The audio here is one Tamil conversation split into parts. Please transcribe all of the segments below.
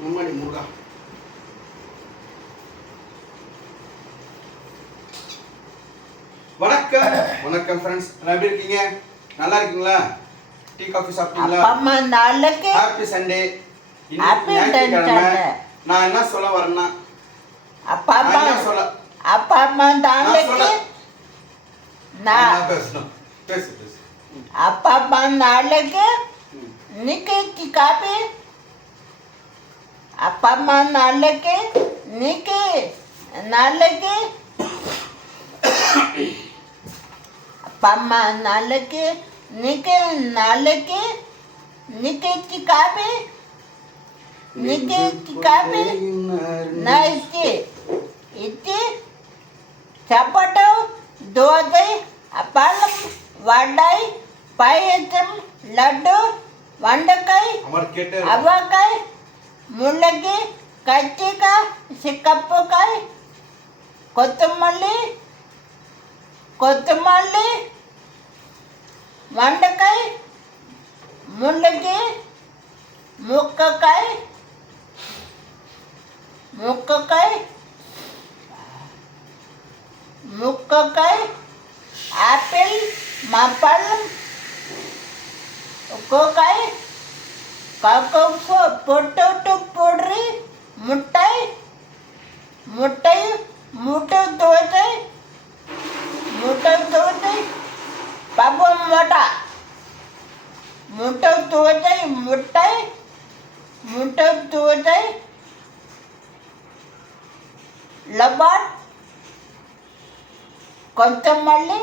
முன்னாடி முருகா. வணக்கம். வணக்கம் ஃப்ரெண்ட்ஸ் எல்லாம் எப்படி இருக்கீங்க? நல்லா இருக்கீங்களா? டீ காஃபி சாப்பிட்டீங்களா? நாளைக்கு ஹாப்பி சண்டே. நான் என்ன சொல்ல வரேன்னா அப்பா என்ன சொல்ல அப்பா அம்மா நாளைக்கு நான் பேசணும்? பேசு பேசு. அப்பா அம்மா நாளைக்கு. நிக்கி காப்பி ಅಪ್ಪ ಅಮ್ಮ ನಾಲ್ಕೆ ನೀಕೆ ನಾಲ್ಕೆ ಅಪ್ಪ ಅಮ್ಮ ನಾಲ್ಕೆ ನೀಕೆ ನಾಲ್ಕೆ ನೀಕೆ ಚಿಕಾಬೆ ನೀಕೆ ಚಿಕಾಬೆ ನಾ ಇತ್ತಿ ಇತ್ತಿ ಚಪಟು ದೋದೆ ಅಪ್ಪಾಲಂ ವಡಾಯಿ ಪಾಯಸಂ ಲಡ್ಡು వండకాయ అవకాయ ముళ్ళకి కచ్చిక సిక్కప్పుకాయ కొత్తమల్లి కొత్తమల్లి వండకాయ ముళ్ళకి ముక్కకాయ ముక్కకాయ ముక్కకాయ ఆపిల్ మాపళ్ళం ఒక్కొక్కాయ కాకొక్క పొట్టొట్టు పొడ్రి ముట్టాయి ముట్టాయి ముట్ట దోతాయి ముట్ట దోతాయి పాపం మొట ముట్ట దోతాయి ముట్టాయి ముట్ట దోతాయి లబాట్ కొంతమల్లి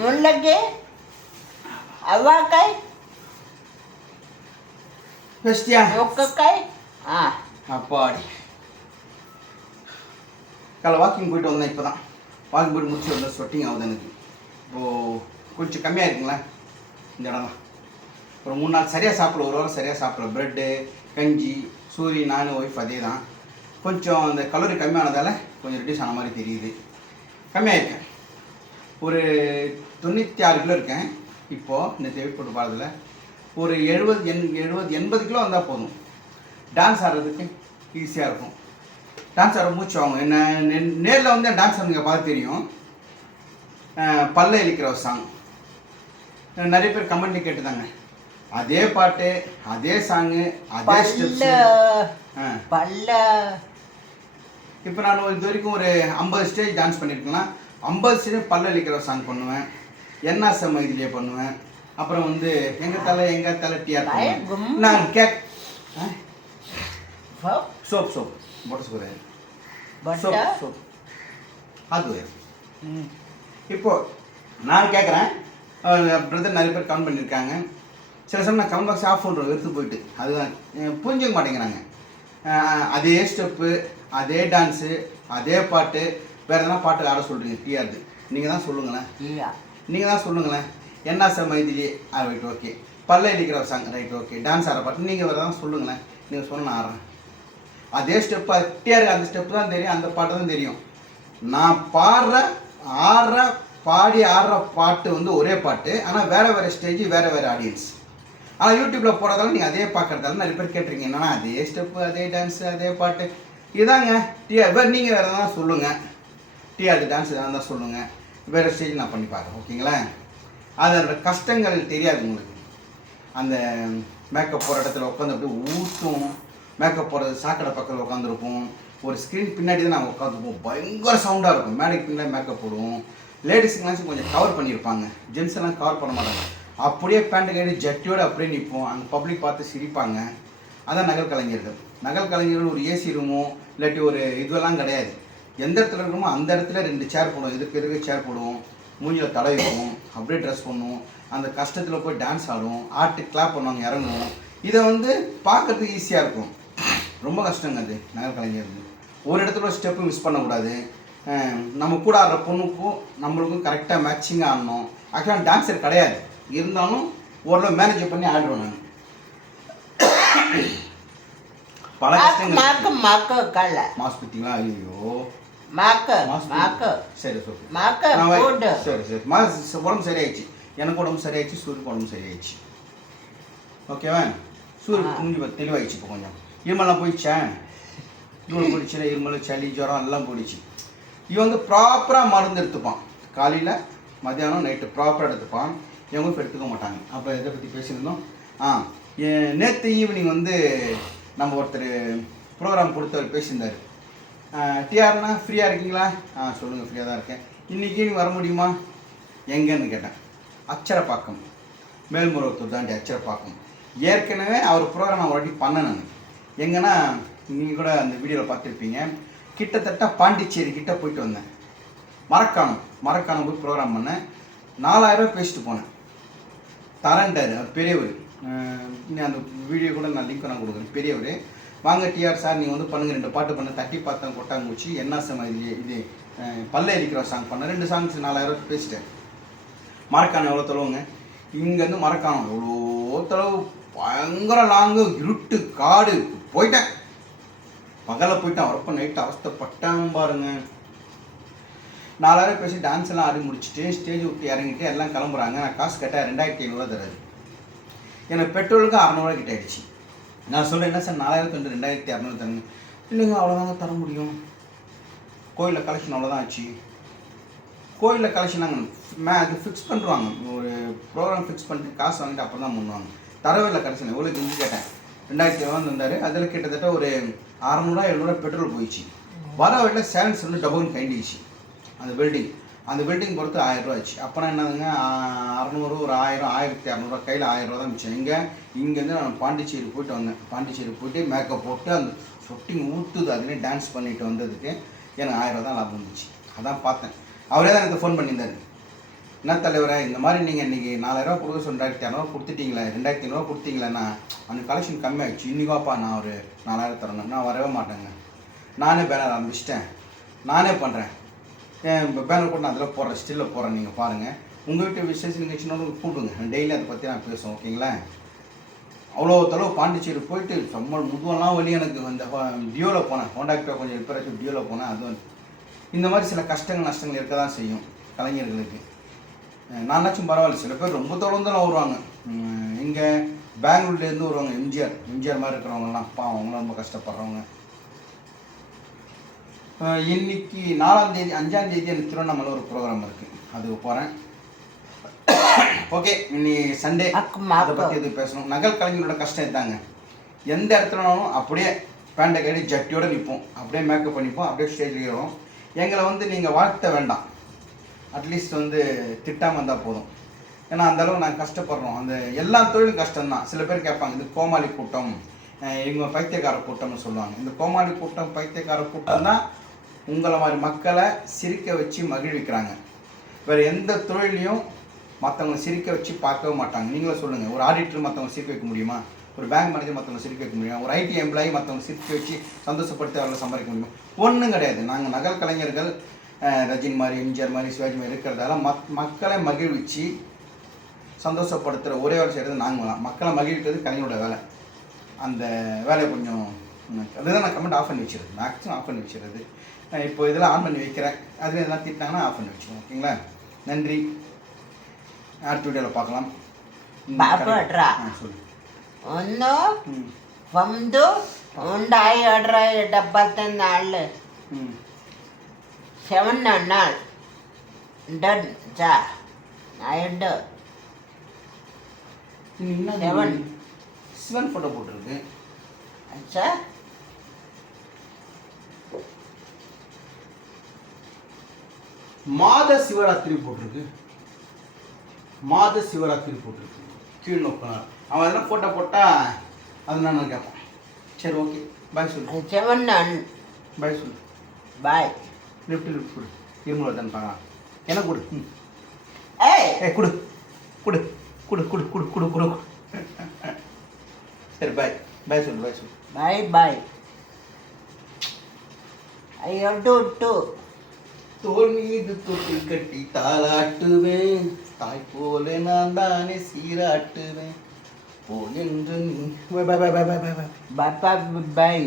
முள்ளங்கி அவ்வாக்காய் ஆ. அப்பாடி. காலை வாக்கிங் போயிட்டு வந்தேன் இப்போ தான் வாக்கிங் போயிட்டு முடிச்சு வந்தேன். ஸ்வெட்டிங் ஆகுது எனக்கு. இப்போது கொஞ்சம் கம்மியாக இருக்குங்களா? இந்த இடம் தான். ஒரு மூணு நாள் சரியாக சாப்பிட்ல. ஒரு வாரம் சரியாக சாப்பிட்ல. ப்ரெட்டு கஞ்சி சூரி நான் ஒய்ஃப் அதே தான் கொஞ்சம் அந்த கலோரி கம்மியானதால் கொஞ்சம் ரிடியூஸ் ஆன மாதிரி தெரியுது. கம்மியாக இருக்கேன் ஒரு தொண்ணூற்றி ஆறு கிலோ இருக்கேன். இப்போது இந்த தேவைப்பட்டு பாடத்தில் ஒரு எழுபது எண் எழுபது எண்பது கிலோ வந்தால் போதும். டான்ஸ் ஆடுறதுக்கு ஈஸியாக இருக்கும். டான்ஸ் ஆட மூச்சு ஆகும் என்ன நேரில் வந்து டான்ஸ் ஆடுங்க பார்த்து தெரியும். பல்ல இழிக்கிற ஒரு சாங் நிறைய பேர் கமெண்ட்ல கேட்டுதாங்க. அதே பாட்டு அதே சாங்கு அதே ஸ்டெப்ஸ் பல்ல இப்போ நான் இது வரைக்கும் ஒரு ஐம்பது ஸ்டேஜ் டான்ஸ் பண்ணியிருக்கலாம் ஐம்பது சீரம் பல்லளிக்கிற சாங் பண்ணுவேன். என்ன சமதியிலே பண்ணுவேன். அப்புறம் வந்து எங்கள் தலை எங்கள் தலை T R cake soap soap. போட்ட சோப் சோப். சோப் அது இப்போ நான் கேட்குறேன் பிரதர் நிறைய பேர் கவுண்ட் பண்ணியிருக்காங்க சில சமயம் நான் கவுண்ட் பாக்ஸ் ஆஃப் பண்ணுறோம் எடுத்து போயிட்டு. அதுதான். புரிஞ்சுக்க மாட்டேங்கிறாங்க. அதே ஸ்டெப்பு அதே டான்ஸு அதே பாட்டு வேறு எதனா பாட்டு ஆட சொல்கிறீங்க டிஆர்து நீங்கள் தான் சொல்லுங்களேன். நீங்கள் தான் சொல்லுங்களேன். என்ன சார் மைதிலி? ஆ ரைட் ஓகே பல்ல இடிக்கிற சாங் ரைட் ஓகே டான்ஸ் ஆடுற பாட்டு. நீங்கள் வேறு தான் சொல்லுங்களேன். நீங்கள் சொல்ல நான் ஆடுறேன். அதே ஸ்டெப்பு டிஆர் அந்த ஸ்டெப்பு தான் தெரியும். அந்த பாட்டு தான் தெரியும். நான் பாடுற ஆடுற பாடி ஆடுற பாட்டு வந்து ஒரே பாட்டு. ஆனால் வேறு வேறு ஸ்டேஜ் வேறு வேறு ஆடியன்ஸ் ஆனால் யூடியூப்பில் போகிறதால நீங்கள் அதே பார்க்குறதால நிறைய பேர் கேட்டிருக்கீங்க. என்னன்னா அதே ஸ்டெப்பு அதே டான்ஸு அதே பாட்டு. இதாங்க. டிஆர் வேறு நீங்கள் வேறு எதனா சொல்லுங்கள் டிஆர் டான்ஸ் எதாவது இருந்தால் சொல்லுங்கள் வேறு ஸ்டேஜ் நான் பண்ணி பார்க்குறேன் ஓகேங்களா? அதோட கஷ்டங்கள் தெரியாது உங்களுக்கு. அந்த மேக்கப் போகிற இடத்துல உட்காந்து அப்படியே ஊற்றும் மேக்கப் போகிறது சாக்கடை பக்கத்தில் உட்காந்துருப்போம் ஒரு ஸ்க்ரீன் பின்னாடி தான் நாங்கள் உட்காந்துருப்போம் பயங்கர சவுண்டாக இருக்கும். மேடைக்கு பின்னாடி மேக்கப் போடுவோம். லேடிஸுங்களாச்சும் கொஞ்சம் கவர் பண்ணியிருப்பாங்க. ஜென்ஸ் எல்லாம் கவர் பண்ண மாட்டாங்க. அப்படியே பேண்ட் கட்டி ஜட்டியோடு அப்படியே நிற்போம் அங்கே பப்ளிக் பார்த்து சிரிப்பாங்க. அதான் நகல் கலைஞர்கள். நகல் கலைஞர்கள் ஒரு ஏசி ரூமோ இல்லாட்டி ஒரு இதுவெல்லாம் கிடையாது. எந்த இடத்துல இருக்கணுமோ அந்த இடத்துல ரெண்டு சேர் போடுவோம். இதுக்கு இதுக்கு சேர் போடுவோம்? மூஞ்சில் தடவிடுவோம் அப்படியே ட்ரெஸ் பண்ணுவோம். அந்த கஷ்டத்தில் போய் டான்ஸ் ஆடுவோம். ஆட்டு கிளாப் பண்ணுவாங்க இறங்குவோம். இதை வந்து பார்க்கறதுக்கு ஈஸியாக இருக்கும். ரொம்ப கஷ்டங்க அது நகர் கலைஞர் ஒரு இடத்துல ஸ்டெப்பு மிஸ் பண்ணக்கூடாது. நம்ம கூட ஆடுற பொண்ணுக்கும் நம்மளுக்கும் கரெக்டாக மேட்சிங் ஆடணும். ஆக்சுவலாக டான்ஸர் கிடையாது. இருந்தாலும் ஓரளவு மேனேஜ் பண்ணி ஆடுவோம் நான். பல கஷ்டங்கள் மாஸ்பத்திங்களா ஐயோ சரி சரி. சரி மா உடம்பு சரியாயிடுச்சு. எனக்கு உடம்பு சரியாயிடுச்சு சூரியன் உடம்பு சரியாயிடுச்சு. ஓகேவா சூரிய கொஞ்சம் தெளிவாயிடுச்சு இப்போ கொஞ்சம். இருமலாம் போயிடுச்சேன் இருமல் போயிடுச்சு இருமல் சளி ஜுரம் எல்லாம் போயிடுச்சு. இவன் வந்து ப்ராப்பராக மருந்து எடுத்துப்பான். காலையில் மத்தியானம் நைட்டு ப்ராப்பராக எடுத்துப்பான். இவங்க எடுத்துக்க மாட்டாங்க. அப்போ இதை பற்றி பேசியிருந்தோம்? ஆ நேற்று ஈவினிங் வந்து நம்ம ஒருத்தர் ப்ரோக்ராம் கொடுத்தவர் பேசியிருந்தார். டிஆர்னா ஃப்ரீயாக இருக்கீங்களா? ஆ சொல்லுங்கள் ஃப்ரீயாக தான் இருக்கேன். இன்றைக்கி நீ வர முடியுமா? எங்கேன்னு கேட்டேன். அச்சரப்பாக்கம். மேல்முருகத்தூர் தாண்டி அச்சரப்பாக்கம். ஏற்கனவே அவர் ப்ரோக்ராம் நான் ஒரு பண்ணேன் நான். எங்கன்னா நீங்கள் கூட அந்த வீடியோவில் பார்த்துருப்பீங்க. கிட்டத்தட்ட பாண்டிச்சேரி கிட்ட போயிட்டு வந்தேன். மரக்காணம் மரக்காணம் போய் ப்ரோக்ராம் பண்ணேன். நாலாயிரம் பேசிட்டு போனேன். தரண்டார் பெரியவர். அந்த வீடியோ கூட நான் லிங்க் நான் கொடுக்குறேன். பெரியவர். வாங்க டிஆர் சார் நீங்கள் வந்து பண்ணுங்க. ரெண்டு பாட்டு பண்ண. தட்டி பார்த்தேன் கொட்டாங்குச்சி என்ன சம இது? இது பல்ல இருக்கிற சாங் பண்ணேன் ரெண்டு சாங்ஸ் நாலாயிரம் பேசிட்டேன். மரக்காணம் எவ்வளோ தொலைவுங்க இங்கேருந்து மரக்காணம் எவ்வளோ தொலைவு பயங்கர லாங்கு இருட்டு காடு. போயிட்டேன். பகலில் போயிட்டேன். வரப்போ நைட்டு அவஸ்தப்பட்டேன் பாருங்க. நாலாயிரம் பேசி டான்ஸ் எல்லாம் ஆடி முடிச்சுட்டு ஸ்டேஜ் விட்டு இறங்கிட்டு எல்லாம் கிளம்புறாங்க. நான் காசு கேட்டேன் ரெண்டாயிரத்தி ஐநூறுவா தராது எனக்கு பெட்ரோலுக்கு அறநூறுவா கிட்ட ஆயிடுச்சு. நான் சொல்கிறேன் என்ன சார்? நாலாயிரத்து ரெண்டு ரெண்டாயிரத்தி அறநூறு தருங்க. இல்லைங்க அவ்வளோதாங்க தர முடியும். கோயிலில் கலெக்ஷன் அவ்வளோதான் ஆச்சு. கோயிலில் கலெக்ஷன் நாங்கள் மே அது ஃபிக்ஸ் பண்ணுவாங்க ஒரு ப்ரோக்ராம் ஃபிக்ஸ் பண்ணிட்டு காசு வாங்கிட்டு அப்புறம் தான் பண்ணுவாங்க தரவில்லை கடைசியில். எவ்வளோ கெஞ்சி கேட்டேன். ரெண்டாயிரத்தி எவ்வளோ தந்தார் அதில் கிட்டத்தட்ட ஒரு அறநூறுவா எழுநூறுவா பெட்ரோல் போயிடுச்சு. வர வழியில் சேலன்ஸ் வந்து டபுள்னு கைண்டிச்சு அந்த பில்டிங் அந்த பில்டிங் பொறுத்து ஆயிரம் ரூபா ஆச்சு. அப்போனா என்னதுங்க? அறநூறு ஒரு ஆயிரம் ஆயிரத்தி அறநூறுவா கையில் ஆயிரம் ரூபா தான் மிச்சம். இங்கே இங்கேருந்து நான் பாண்டிச்சேரி போயிட்டு வந்தேன். பாண்டிச்சேரி போயிட்டு மேக்கப் போட்டு அந்த சொட்டிங் ஊற்றுது அதுலேயே டான்ஸ் பண்ணிட்டு வந்ததுக்கு எனக்கு ஆயிரம் ரூபா தான் லாபம் இருந்துச்சு அதான் பார்த்தேன். அவரே தான் எனக்கு ஃபோன் பண்ணியிருந்தாரு. என்ன தலைவரை இந்த மாதிரி நீங்கள் இன்றைக்கி நாலாயிரரூவா கொடுக்க சொல்லி ரெண்டாயிரத்தி இரநூறுவா கொடுத்துட்டீங்களே ரெண்டாயிரத்தி ஐநூறுவா கொடுத்தீங்களேண்ணா அந்த கலெக்ஷன் கம்மியாகிடுச்சு இன்னைக்காப்பா நான் ஒரு நாலாயிரம் தரணும் நான் வரவே மாட்டேங்க. நானே பேனர் ஆரம்பிச்சிட்டேன். நானே பண்ணுறேன் பேனர் கூட நான் அதில் போடுறேன் ஸ்டில்லில் போடுறேன் நீங்கள் பாருங்கள் உங்கள் வீட்டு விசேஷ நிகழ்ச்சினோட கூப்பிடுங்க. டெய்லி அதை பற்றி நான் பேசுவோம் ஓகேங்களா? அவ்வளோ தடவை பாண்டிச்சேரி போயிட்டு செம்ம முதுவெல்லாம் வழி எனக்கு. அந்த டியோவில் போனேன் ஹோண்டாக்டோ கொஞ்சம் ரிப்பேராச்சும் டியோவில் போனேன் அதுவும். இந்த மாதிரி சில கஷ்டங்கள் நஷ்டங்கள் இருக்க தான் செய்யும் கலைஞர்களுக்கு. நானாச்சும் பரவாயில்ல சில பேர் ரொம்ப தொடர்ந்துலாம் வருவாங்க. இங்கே பெங்களூர்லேருந்து வருவாங்க எம்ஜிஆர். எம்ஜிஆர் மாதிரி இருக்கிறவங்கலாம் பாவம் அவங்களும் ரொம்ப கஷ்டப்படுறவங்க. இன்னைக்கு நாலாம் தேதி அஞ்சாம் தேதி எனக்கு திருவண்ணாமலை ஒரு ப்ரோக்ராம் இருக்குது அதுக்கு போகிறேன் ஓகே இன்னைக்கு சண்டே அதை பற்றி எது பேசணும். நகல் கலைஞரோட கஷ்டம் இதாங்க. எந்த இடத்துலனாலும் அப்படியே பேண்டை கட்டி ஜட்டியோட நிற்போம் அப்படியே மேக்கப் பண்ணிப்போம். அப்படியே ஸ்டேஜ் ஏறுவோம். எங்களை வந்து நீங்கள் வாழ்த்த வேண்டாம். அட்லீஸ்ட் வந்து திட்டாமல் இருந்தால் போதும். ஏன்னா அந்த அளவு நாங்கள் கஷ்டப்படுறோம். அந்த எல்லா தொழிலும் கஷ்டம்தான். சில பேர் கேட்பாங்க இது கோமாளி கூட்டம். இவங்க பைத்தியக்கார கூட்டம்னு சொல்லுவாங்க. இந்த கோமாளி கூட்டம் பைத்தியக்கார கூட்டம் தான் உங்களை மாதிரி மக்களை சிரிக்க வச்சு மகிழ்விக்கிறாங்க. வேறு எந்த தொழிலையும் மற்றவங்க சிரிக்க வச்சு பார்க்கவே மாட்டாங்க. நீங்களே சொல்லுங்கள் ஒரு ஆடிட்டர் மற்றவங்க சிரிக்க வைக்க முடியுமா? ஒரு பேங்க் மேனேஜர் மற்றவங்க சிரிக்க வைக்க முடியுமா? ஒரு ஐடி எம்ப்ளாயி மற்றவங்க சிரிக்க வச்சு சந்தோஷப்படுத்தி அவர்களை சம்பாதிக்க முடியுமா? ஒன்றும் கிடையாது. நாங்கள் நகல் கலைஞர்கள் ரஜினி மாதிரி எம்ஜிஆர் மாதிரி சிவாஜி மாதிரி இருக்கிறதால மக் மக்களை மகிழ்விச்சு சந்தோஷப்படுத்துகிற ஒரே வேலை செய்கிறது நாங்கள் மக்களை மகிழ்விக்கிறது கலைஞரோட வேலை. அந்த வேலையை கொஞ்சம் அதுதான் நான் கமெண்ட் ஆஃப் பண்ணி வச்சிருது மேக்ஸிமம் ஆஃப் பண்ணி வச்சிருது இப்போ இதெல்லாம் ஆன் பண்ணி வைக்கிறேன். அதில் எதனா திட்டாங்கன்னா ஆஃப் பண்ணி வச்சுக்கோங்க ஓகேங்களா? நன்றி. அடுத்த வீடியோவில் பார்க்கலாம். சொல்லு. ಒಂದು ಒಂದು ಉಂಡಾಯಿ ಅಡ್ರ ಡಬ್ಬತ್ತ ನಾಳು ಸೆವೆನ್ ನಾಳ್ ಡನ್ ಜಾ ஐண்டு செவன். சிவன் ஃபோட்டோ போட்டிருக்கு. அச்சா. மாத சிவராத்திரி போட்டிருக்கு. மாத சிவராத்திரி போட்டிருக்கு. கீழ் நோக்கினார் அவன் அதெல்லாம் ஃபோட்டோ போட்டால் அது நான் கேட்பான். சரி ஓகே பாய் சொல்லு. செவன் அன் பாய் சொல்லு. பாய் லிஃப்ட் லிஃப்ட் கொடு. இருமுறை தான் பார்க்கலாம் எனக்கு கொடு. ம். ஏய்! ஏ கொடு. கொடு. கொடு கொடு கொடு கொடு கொடு சரி பாய் பாய் சொல்லு பாய் சொல்லு. பாய் பாய் ஐயோ டூ டூ தோல் மீது தொட்டு கட்டி தாளாட்டுவேன். தாய் போல நான் தானே சீராட்டுவேன். போ என்று பை பாய்